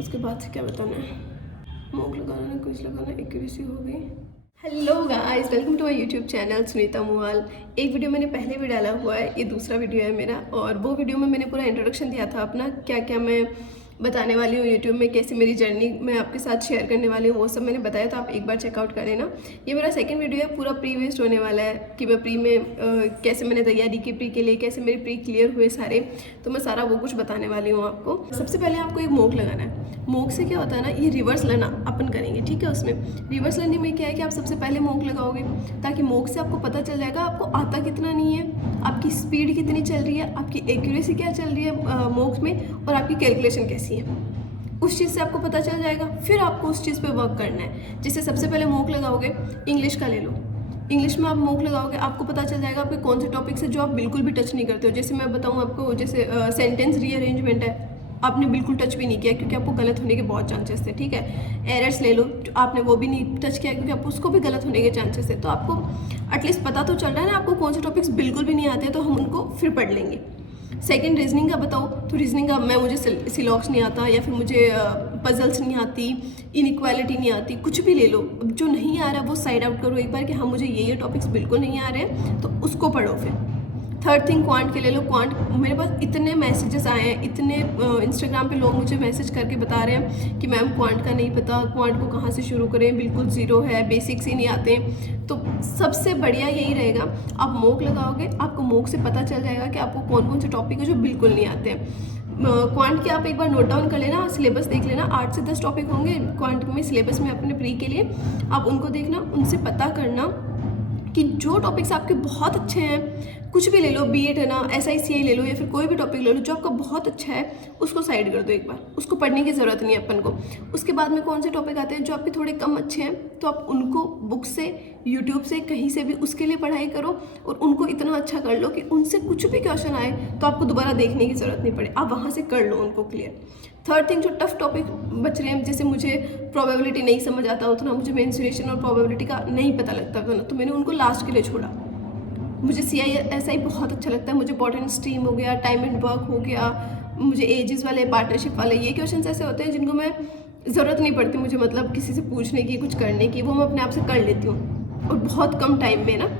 उसके बाद से क्या बताना है, मोक लगाना है, कुछ लगाना है, एक्यूरेसी हो गई। Hello guys, welcome to my YouTube channel Sunita Muwal. एक वीडियो मैंने पहले भी डाला हुआ है, ये दूसरा वीडियो है मेरा। और वो वीडियो में मैंने पूरा इंट्रोडक्शन दिया था अपना, क्या क्या मैं बताने वाली हूँ यूट्यूब में, कैसी मेरी जर्नी मैं आपके साथ शेयर करने वाली हूँ, वो सब मैंने बताया था। आप एक बार चेकआउट कर लेना। ये मेरा सेकंड वीडियो है, पूरा प्री बेस्ड होने वाला है कि मैं प्री में कैसे मैंने तैयारी की प्री के लिए, कैसे मेरे प्री क्लियर हुए सारे, तो मैं सारा वो कुछ बताने वाली हूँ आपको। सबसे पहले आपको एक मोक लगाना है। मोक से क्या होता है ना, ये रिवर्स लर्न अपन करेंगे, ठीक है। उसमें रिवर्स लर्निंग में क्या है कि आप सबसे पहले मोक लगाओगे, ताकि मोक से आपको पता चल जाएगा आपको आता कितना नहीं है, आपकी स्पीड कितनी चल रही है, आपकी एक्यूरेसी क्या चल रही है मोक्स में, और आपकी कैलकुलेशन कैसी है, उस चीज़ से आपको पता चल जाएगा। फिर आपको उस चीज़ पे वर्क करना है। जैसे सबसे पहले मोक लगाओगे, इंग्लिश का ले लो। इंग्लिश में आप मोक लगाओगे, आपको पता चल जाएगा आपके कौन से टॉपिक्स है जो आप बिल्कुल भी टच नहीं करते हो। जैसे मैं बताऊँ आपको, जैसे सेंटेंस रीअरेंजमेंट है, आपने बिल्कुल टच भी नहीं किया क्योंकि आपको गलत होने के बहुत चांसेस थे, ठीक है। एरर्स ले लो, आपने वो भी नहीं टच किया क्योंकि आपको उसको भी गलत होने के चांसेस थे। तो आपको एटलीस्ट पता तो चल रहा है ना आपको कौन से टॉपिक्स बिल्कुल भी नहीं आते हैं, तो हम उनको फिर पढ़ लेंगे। सेकंड, रीजनिंग का बताओ, तो रीजनिंग का मुझे सिलॉक्स नहीं आता, या फिर मुझे पजल्स नहीं आती, इनइक्वालिटी नहीं आती, कुछ भी ले लो। जो नहीं आ रहा है वो साइड आउट करो एक बार कि हाँ मुझे ये टॉपिक्स बिल्कुल नहीं आ रहे हैं, तो उसको पढ़ो फिर। थर्ड थिंग, क्वांट के ले लो। क्वांट, मेरे पास इतने मैसेजेस आए हैं, इतने इंस्टाग्राम पे लोग मुझे मैसेज करके बता रहे हैं कि मैम क्वांट का नहीं पता, क्वांट को कहाँ से शुरू करें, बिल्कुल ज़ीरो है, बेसिक्स ही नहीं आते। तो सबसे बढ़िया यही रहेगा, आप मोक लगाओगे, आपको मोक से पता चल जाएगा कि आपको कौन कौन से टॉपिक है जो बिल्कुल नहीं आते हैं। क्वांट के आप एक बार नोट डाउन कर लेना, सिलेबस देख लेना, 8 से 10 टॉपिक होंगे क्वांट में सिलेबस में अपने प्री के लिए। आप उनको देखना, उनसे पता करना कि जो टॉपिक्स आपके बहुत अच्छे हैं, कुछ भी ले लो, बीएड है ना, SICI ले लो, या फिर कोई भी टॉपिक ले लो जो आपका बहुत अच्छा है, उसको साइड कर दो एक बार, उसको पढ़ने की ज़रूरत नहीं है अपन को। उसके बाद में कौन से टॉपिक आते हैं जो आपके थोड़े कम अच्छे हैं, तो आप उनको बुक से, यूट्यूब से, कहीं से भी उसके लिए पढ़ाई करो, और उनको इतना अच्छा कर लो कि उनसे कुछ भी क्वेश्चन आए तो आपको दोबारा देखने की ज़रूरत नहीं पड़े, आप वहाँ से कर लो उनको क्लियर। थर्ड थिंग, जो टफ टॉपिक बच रहे हैं, जैसे मुझे प्रोबेबिलिटी नहीं समझ आता उतना, मुझे मेंसुरेशन और प्रोबेबिलिटी का नहीं पता लगता था ना, तो मैंने उनको लास्ट के लिए छोड़ा। मुझे CISI बहुत अच्छा लगता है, मुझे बॉटनी स्ट्रीम हो गया, टाइम एंड वर्क हो गया, मुझे एजेस वाले, पार्टनरशिप वाले, ये क्वेश्चन ऐसे होते हैं जिनको मैं ज़रूरत नहीं पड़ती मुझे, मतलब किसी से पूछने की, कुछ करने की, वो मैं अपने आप से कर लेती हूँ और बहुत कम टाइम में ना।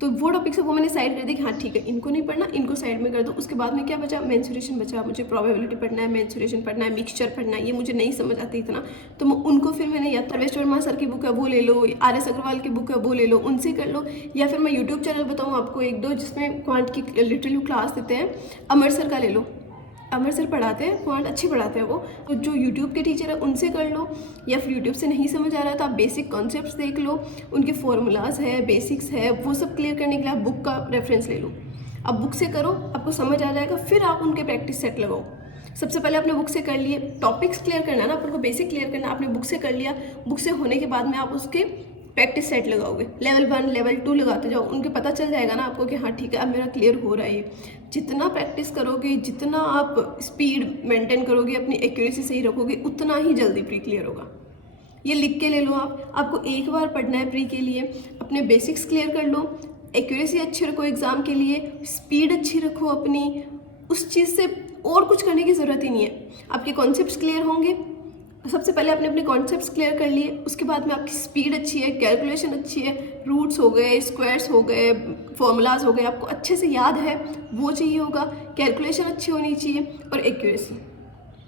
तो वो टॉपिक से वो मैंने साइड कर दी कि हाँ ठीक है, इनको नहीं पढ़ना, इनको साइड में कर दो। उसके बाद में क्या बचा, मेंसुरेशन बचा। मुझे प्रोबेबिलिटी पढ़ना है, मेंसुरेशन पढ़ना है, मिक्सचर पढ़ना है, ये मुझे नहीं समझ आती इतना, तो मैं उनको फिर मैंने या सर्वेश वर्मा सर की बुक है वो ले लो, RS अग्रवाल की बुक है वो ले लो, उनसे कर लो। या फिर मैं यूट्यूब चैनल बताऊँ आपको एक दो जिसमें क्वांट की लिटरली क्लास देते हैं, अमर सर का ले लो, अमर सर पढ़ाते हैं क्वांट, अच्छी पढ़ाते हैं वो। तो जो यूट्यूब के टीचर है उनसे कर लो, या फिर यूट्यूब से नहीं समझ आ रहा है तो आप बेसिक कॉन्सेप्ट्स देख लो, उनके फॉर्मूलाज है, बेसिक्स है, वो सब क्लियर करने के लिए आप बुक का रेफरेंस ले लो। अब बुक से करो, आपको समझ आ जाएगा, फिर आप उनके प्रैक्टिस सेट लगाओ। सबसे पहले आपने बुक से कर लिए, टॉपिक्स क्लियर करना है ना अपन को, बेसिक क्लियर करना, आपने बुक से कर लिया। बुक से होने के बाद में आप उसके प्रैक्टिस सेट लगाओगे, लेवल 1 लेवल 2 लगाते जाओ, उनके पता चल जाएगा ना आपको कि हाँ ठीक है अब मेरा क्लियर हो रहा है। जितना प्रैक्टिस करोगे, जितना आप स्पीड मेंटेन करोगे, अपनी एक्यूरेसी सही रखोगे, उतना ही जल्दी प्री क्लियर होगा। ये लिख के ले लो आप, आपको एक बार पढ़ना है प्री के लिए, अपने बेसिक्स क्लियर कर लो, एक्यूरेसी अच्छी रखो एग्जाम के लिए, स्पीड अच्छी रखो अपनी, उस चीज़ से और कुछ करने की ज़रूरत ही नहीं है। आपके कॉन्सेप्ट्स क्लियर होंगे, सबसे पहले आपने अपने कॉन्सेप्ट्स क्लियर कर लिए, उसके बाद में आपकी स्पीड अच्छी है, कैलकुलेशन अच्छी है, रूट्स हो गए, स्क्वायर्स हो गए, फॉर्मूलाज हो गए, आपको अच्छे से याद है वो चाहिए होगा, कैलकुलेशन अच्छी होनी चाहिए, और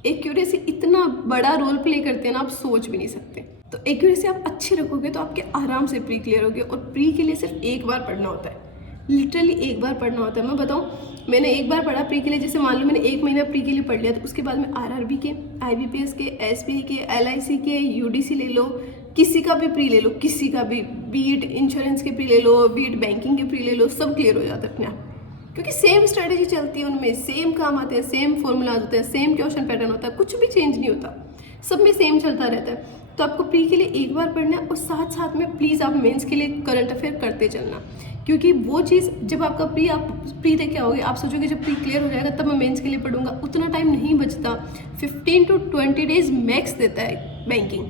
एक्यूरेसी इतना बड़ा रोल प्ले करते हैं ना, आप सोच भी नहीं सकते। तो एक्यूरेसी आप अच्छी रखोगे तो आपके आराम से प्री क्लियर होगे। और प्री के लिए सिर्फ एक बार पढ़ना होता है, लिटरली एक बार पढ़ना होता है। मैं बताऊँ, मैंने एक बार पढ़ा प्री के लिए, जैसे मान लो मैंने 1 महीना प्री के लिए पढ़ लिया, तो उसके बाद में RRB के, IBPS के, SBI के, LIC के, UDC ले लो, किसी का भी प्री ले लो, किसी का भी, बीट इंश्योरेंस के प्री ले लो, बीट बैंकिंग के प्री ले लो, सब क्लियर हो जाता है अपने आप, क्योंकि सेम स्ट्रेटेजी चलती है उनमें, सेम काम आते हैं, सेम फॉर्मूलाज होते हैं, सेम क्वेश्चन पैटर्न होता है, कुछ भी चेंज नहीं होता, सब में सेम चलता रहता है। तो आपको प्री के लिए एक बार पढ़ना है, और साथ साथ में प्लीज़ आप मेंस के लिए करंट अफेयर करते चलना, क्योंकि वो चीज़ जब आपका आप प्री दे के आओगे, आप सोचोगे जब प्री क्लियर हो जाएगा तब मैं मेंस के लिए पढ़ूंगा, उतना टाइम नहीं बचता। 15 to 20 डेज मैक्स देता है बैंकिंग,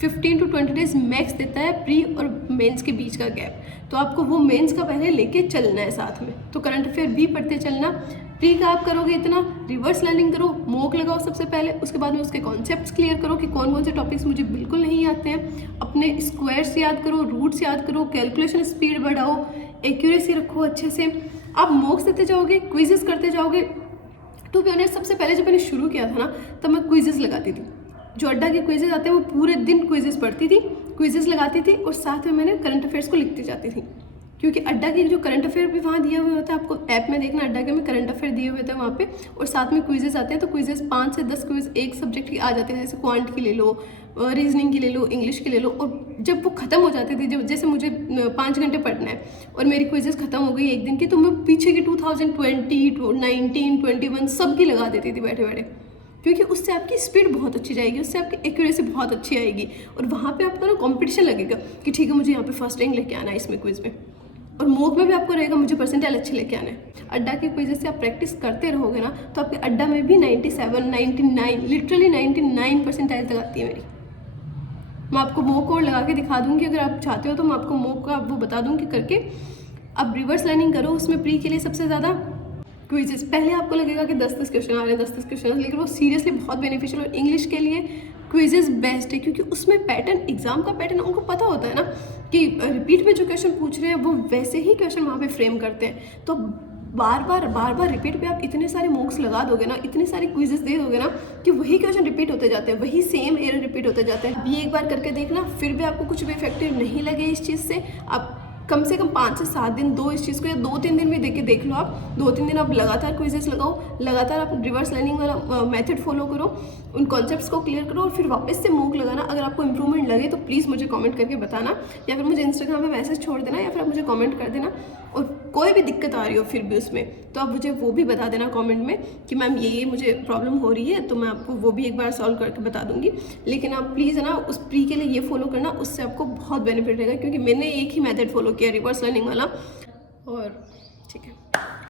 15 to 20 डेज मैक्स देता है प्री और मेंस के बीच का गैप। तो आपको वो मेंस का पहले लेके चलना है साथ में, तो करंट अफेयर भी पढ़ते चलना, प्री का आप करोगे इतना, रिवर्स लर्निंग करो, मॉक लगाओ सबसे पहले, उसके बाद में उसके कॉन्सेप्ट्स क्लियर करो कि कौन कौन से टॉपिक्स मुझे बिल्कुल नहीं आते हैं, अपने स्क्वायर्स याद करो, रूट्स याद करो, कैलकुलेशन स्पीड बढ़ाओ, एक्यूरेसी रखो अच्छे से। आप मॉक्स देते जाओगे, क्विजेस करते जाओगे। टू बी ऑनेस्ट सबसे पहले जब मैंने शुरू किया था ना तब मैं क्विजेस लगाती थी, जो अड्डा के क्विजेस आते हैं वो पूरे दिन क्विजेस पढ़ती थी, क्विजेस लगाती थी और साथ में मैंने करंट अफेयर्स को लिखती जाती थी, क्योंकि अड्डा के जो करंट अफेयर भी वहाँ दिए हुए होते हैं, आपको ऐप में देखना अड्डा के में करंट अफेयर दिए हुए थे वहाँ पे, और साथ में क्विजेस आते हैं। तो क्विजेस 5 से 10 क्विज एक सब्जेक्ट की आ जाते हैं, जैसे क्वांट की ले लो, रीजनिंग की ले लो, इंग्लिश की ले लो। और जब वो खत्म हो जाती थी, जब जैसे मुझे 5 घंटे पढ़ना है और मेरी क्विजेस खत्म हो गई एक दिन की, तो मैं पीछे की 2020, 19, 21 सब की लगा देती थी बैठे बैठे, क्योंकि उससे आपकी स्पीड बहुत अच्छी जाएगी, उससे आपकी एक्यूरेसी बहुत अच्छी आएगी। और वहाँ पे आपका ना कंपटीशन लगेगा कि ठीक है मुझे यहाँ पे फर्स्ट रैंक लेके आना है इसमें क्विज में, और मॉक में भी आपको रहेगा मुझे परसेंटाइल अच्छे लेके आना है। अड्डा की क्विज से आप प्रैक्टिस करते रहोगे ना तो आपके अड्डा में भी 97, 99, लिटरली 99 परसेंटाइल तक आती है मेरी। मैं आपको मॉक और लगा के दिखा दूंगी, अगर आप चाहते हो तो मैं आपको मॉक का वो बता दूंगी करके। अब रिवर्स लर्निंग करो, उसमें प्री के लिए सबसे ज़्यादा क्विजेस। पहले आपको लगेगा कि 10-10 क्वेश्चन आ रहे हैं, 10-10 क्वेश्चन, लेकिन वो सीरियसली बहुत बेनिफिशियल। और इंग्लिश के लिए क्विजेस बेस्ट है, क्योंकि उसमें पैटर्न, एग्जाम का पैटर्न उनको पता होता है ना कि रिपीट में जो क्वेश्चन पूछ रहे हैं वो वैसे ही क्वेश्चन वहाँ पे फ्रेम करते हैं। तो बार बार रिपीट पे आप इतने सारे मॉक्स लगा दोगे ना, इतने सारे क्विजेस दे दोगे ना कि वही क्वेश्चन रिपीट होते जाते हैं, वही सेम एरर रिपीट होते जाते हैं। अभी एक बार करके देखना, फिर भी आपको कुछ भी इफेक्टिव नहीं लगे इस चीज़ से, आप कम से कम 5 से 7 दिन दो इस चीज़ को, या 2-3 दिन भी देख लो आप। 2-3 दिन आप लगातार क्विजेस लगाओ, लगातार आप रिवर्स लर्निंग वाला मेथड फॉलो करो, उन कॉन्सेप्ट्स को क्लियर करो और फिर वापस से मॉक लगाना। अगर आपको इंप्रूवमेंट लगे तो प्लीज़ मुझे कमेंट करके बताना, या फिर मुझे इंस्टाग्राम पे मैसेज छोड़ देना, या फिर आप मुझे कमेंट कर देना। और कोई भी दिक्कत आ रही हो फिर भी उसमें, तो आप मुझे वो भी बता देना कमेंट में कि मैम ये मुझे प्रॉब्लम हो रही है, तो मैं आपको वो भी एक बार सॉल्व करके बता दूंगी। लेकिन आप प्लीज़ है ना उस प्री के लिए ये फॉलो करना, उससे आपको बहुत बेनिफिट रहेगा, क्योंकि मैंने एक ही मेथड फॉलो किया रिवर्स लर्निंग वाला। और ठीक है।